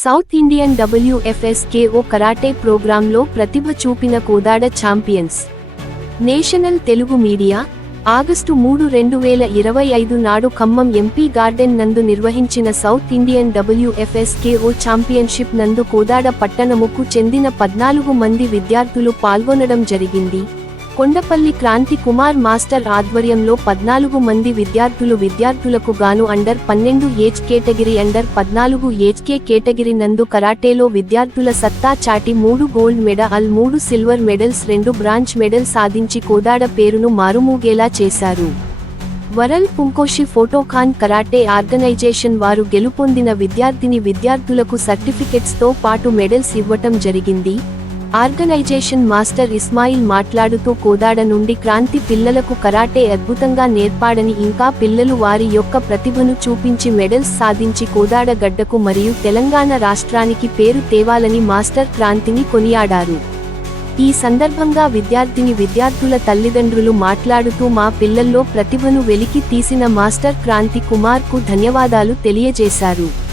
South Indian డబ్ల్యూఎఫ్ఎస్కేఓ karate ప్రోగ్రాంలో ప్రతిభ చూపిన Kodad champions. National Telugu media August మూడు రెండు వేల ఇరవై ఐదు నాడు ఖమ్మం ఎంపీ గార్డెన్ నందు నిర్వహించిన సౌత్ ఇండియన్ డబ్ల్యూఎఫ్ఎస్కేఓ ఛాంపియన్షిప్ నందు కోదాడ పట్టణముకు చెందిన పద్నాలుగు మంది విద్యార్థులు పాల్గొనడం జరిగింది. కొండపల్లి క్రాంతి కుమార్ మాస్టర్ ఆధ్వర్యంలో పద్నాలుగు మంది విద్యార్థులు విద్యార్థులకు గాను అండర్ పన్నెండు ఏజ్ కేటగిరీ అండర్ పద్నాలుగు ఏజ్ కే కేటగిరీ నందు కరాటేలో విద్యార్థుల సత్తా చాటి మూడు గోల్డ్ మెడల్ మూడు సిల్వర్ మెడల్స్ రెండు బ్రాంచ్ మెడల్ సాధించి కోదాడ పేరును మారుమూగేలా చేశారు. వరల్ పుంకోషి ఫోటోఖాన్ కరాటే ఆర్గనైజేషన్ వారు గెలుపొందిన విద్యార్థిని విద్యార్థులకు సర్టిఫికెట్స్తో పాటు మెడల్స్ ఇవ్వటం జరిగింది. ఆర్గనైజేషన్ మాస్టర్ ఇస్మాయిల్ మాట్లాడుతూ కోదాడ నుండి క్రాంతి పిల్లలకు కరాటే అద్భుతంగా నేర్పాడని ఇంకా పిల్లలు వారి యొక్క ప్రతిభను చూపించి మెడల్స్ సాధించి కోదాడ గడ్డకు మరియు తెలంగాణ రాష్ట్రానికి పేరు తేవాలని మాస్టర్ క్రాంతిని కొనియాడారు. ఈ సందర్భంగా విద్యార్థిని విద్యార్థుల తల్లిదండ్రులు మాట్లాడుతూ మా పిల్లల్లో ప్రతిభను వెలికి తీసిన మాస్టర్ క్రాంతి కుమార్కు ధన్యవాదాలు తెలియజేశారు.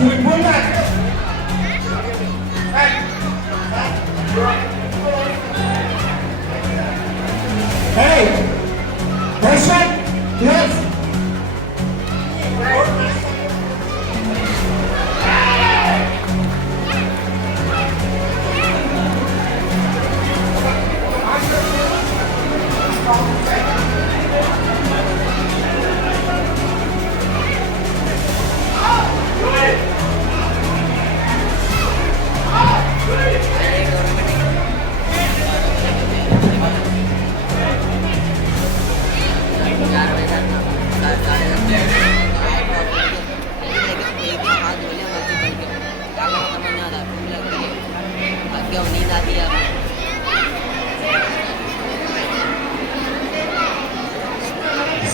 We Hey!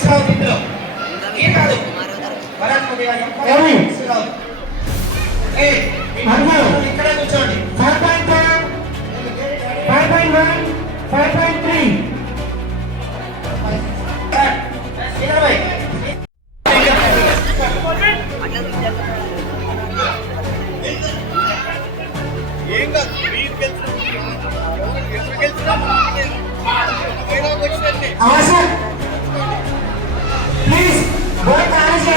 శ్రీనివాసరావు దీంట్లో ఈనాడు ఇక్కడే కూర్చోండి. ఫైవ్ పాయింట్ అవసరం. బోర్డు ఖాళీ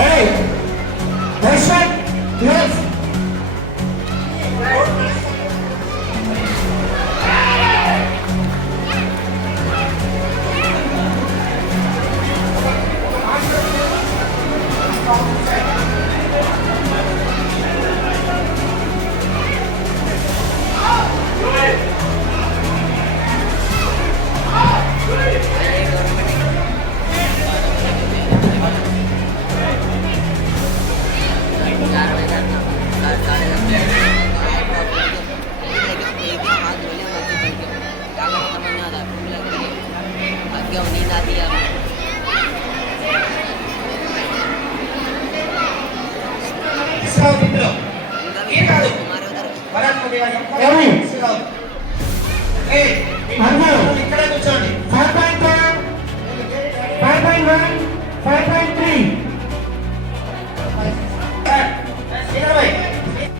Hey! Darshan! Yes! శ్రీరావు దింట్లో ఏ కాదు. వరాత్మ దేవాలయం ఇక్కడే కూర్చోండి.